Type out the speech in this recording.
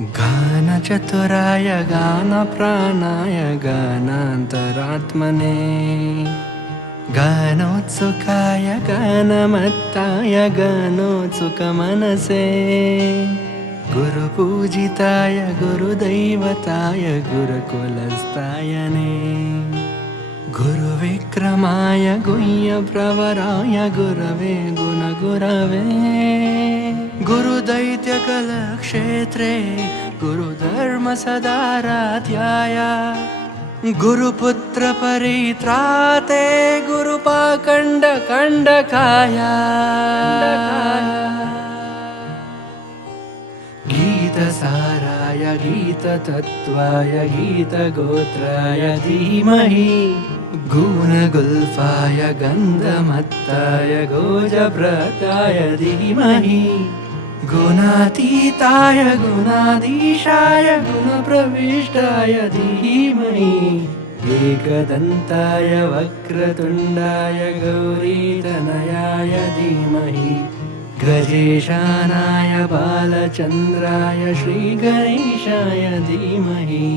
गानचतुराय गानप्राणाय गानान्तरात्मने गानोत्सुकाय गानमत्ताय गानोत्सुकमनसे गुरुपूजिताय गुरुदैवताय गुरुकुलस्थायने गुरुविक्रमाय गुह्यप्रवराय गुरवे गुणगुरवे गुरुदैत्यकलक्षेत्रे गुरुधर्मसदाराध्याय गुरुपुत्रपरित्राते गुरुपाखण्डकण्डकाय गीतसाराय गीततत्त्वाय गीतगोत्राय धीमहि गुणगुल्फाय गन्धमत्ताय गोजप्रदाय धीमहि गुणातीताय गुणाधीशाय गुणप्रविष्टाय धीमहि एकदन्ताय वक्रतुण्डाय गौरीतनयाय धीमहि गजेशानाय बालचन्द्राय श्रीगणेशाय धीमहि।